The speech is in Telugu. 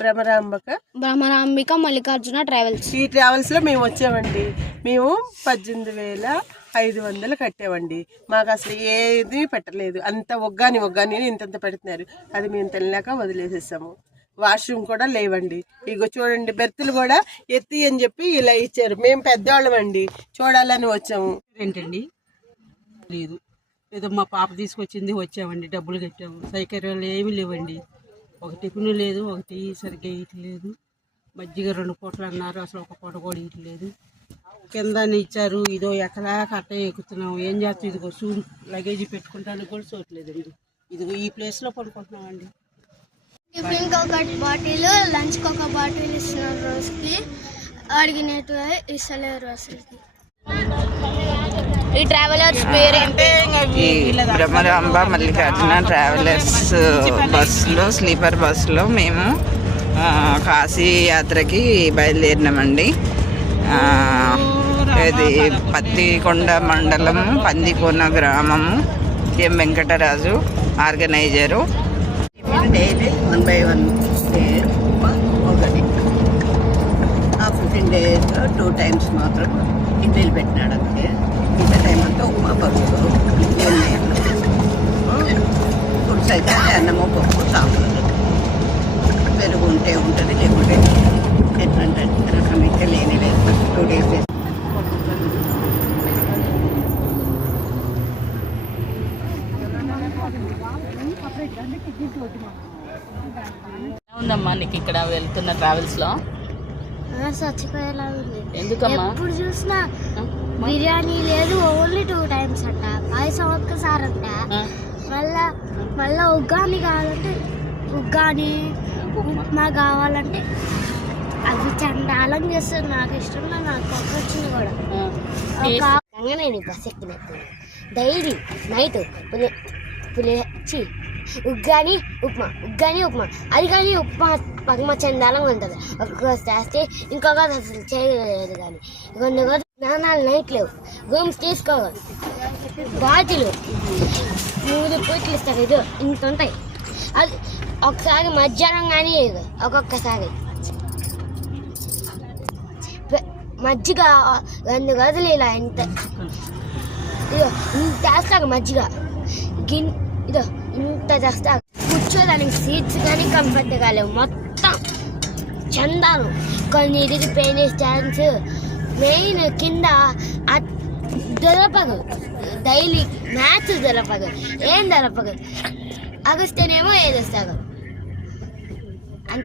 భ్రమరాంబిక మల్లికార్జున ట్రావెల్స్. ఈ ట్రావెల్స్ లో మేము వచ్చామండి. మేము 18,500 కట్టామండి. మాకు అసలు ఏది పెట్టలేదు. అంత ఒగ్గాని ఇంతంత పెడుతున్నారు. అది మేము తినలేక వదిలేసేసాము. వాష్రూమ్ కూడా లేవండి. ఇగో చూడండి, బెర్తులు కూడా ఎత్తి అని చెప్పి ఇలా ఇచ్చారు. మేము పెద్దవాళ్ళం అండి, చూడాలని వచ్చాము. ఏంటండి లేదు, ఏదో మా పాప తీసుకొచ్చింది వచ్చామండి, డబ్బులు కట్టాము. సౌకర్యాలు ఏమీ లేవండి. ఒక టిఫిన్ లేదు, ఒకటి సరిగ్గా ఇట్లేదు. మజ్జిగ 2 పూటలు అన్నారు, అసలు ఒక పూట కూడా ఇట్లేదు. కింద ఇచ్చారు, ఇదో ఎక్కడా కట్ట ఎక్కుతున్నాము. ఏం చేస్తాం, ఇదిగో లగేజీ పెట్టుకుంటానికి కూడా చూడలేదండి. ఇదిగో ఈ ప్లేస్లో పడుకుంటున్నామండి. టిఫిన్కి ఒక బాటిల్, లంచ్కి ఒక బాటిల్ ఇస్తున్నారు రోజుకి. అడిగినట్టు ఇస్తలేరు అసలుకి. ఈ ట్రావెలర్స్ పేరేంటి? భ్రమరాంబ మల్లికార్జున ట్రావెలర్స్ బస్సులో, స్లీపర్ బస్సులో మేము కాశీ యాత్రకి బయలుదేరినామండి. ఇది పత్తికొండ మండలము, పందికొన గ్రామము. ఎం వెంకటరాజు ఆర్గనైజరు. డైలీ 1 by 1 ఒకటి. ఆ 15 days 2 times మాత్రం ఇడ్లీలు పెట్టినాడు అంతే. ఇంత టైం అంతా ఉప్మా పప్పు, ఫుడ్స్ అయితే అన్నము పప్పు సాంబారు, పెరుగు ఉంటే ఉంటుంది, లేకుంటే ఎట్లంటే రకం ఇంకా లేని లేదు. 2 days ఉందమ్మా నీకు ఇక్కడ వెళ్తున్న ట్రావెల్స్ లో? చచ్చిపోయేలా ఉంది. ఎందుకమ్మా? ఎప్పుడు చూసినా బిర్యానీ లేదు, ఓన్లీ 2 times అంట. పాయసం ఒక్కసారి అంట. మళ్ళా ఉగ్గాని కావాలంటే ఉగ్గాని, ఉప్మా కావాలంటే అవి చండాలం చేస్తారు. నాకు ఇష్టం, నాకు వచ్చింది కూడా. నేను బస్ ఎక్కినట్టు డైలీ నైట్ ఉగ్గాని ఉప్మా అది కానీ ఉప్మా పగమ చందాలంగా ఉంటుంది. ఒక్కొక్క చేస్తే ఇంకొక అసలు చేయలేదు. కానీ కొన్ని నాణాలు నైట్ లేవు. రూమ్స్ తీసుకోవాలి, బాజులు 3 పూటలు ఇస్తారు. ఇది ఇంత ఉంటాయి. అది ఒకసారి మధ్యాహ్నం కానీ ఒక్కొక్కసారి మజ్జిగ 2 గదులు ఇలా ఇంత ఇదో ఇంత చేస్తాక మజ్జిగ ఇదో ఇంత చేస్తా. కూర్చోదానికి సీట్స్ కానీ కంఫర్ట్గా లేవు. మొత్తం చందాలు. కొన్ని ఇరిగిపోయిన స్టాండ్స్. మెయిన్ కింద దొరపదు. Daily match దొరపదు. ఏం దొరపదు. అగస్తేనేమో ఏదేస్తారు.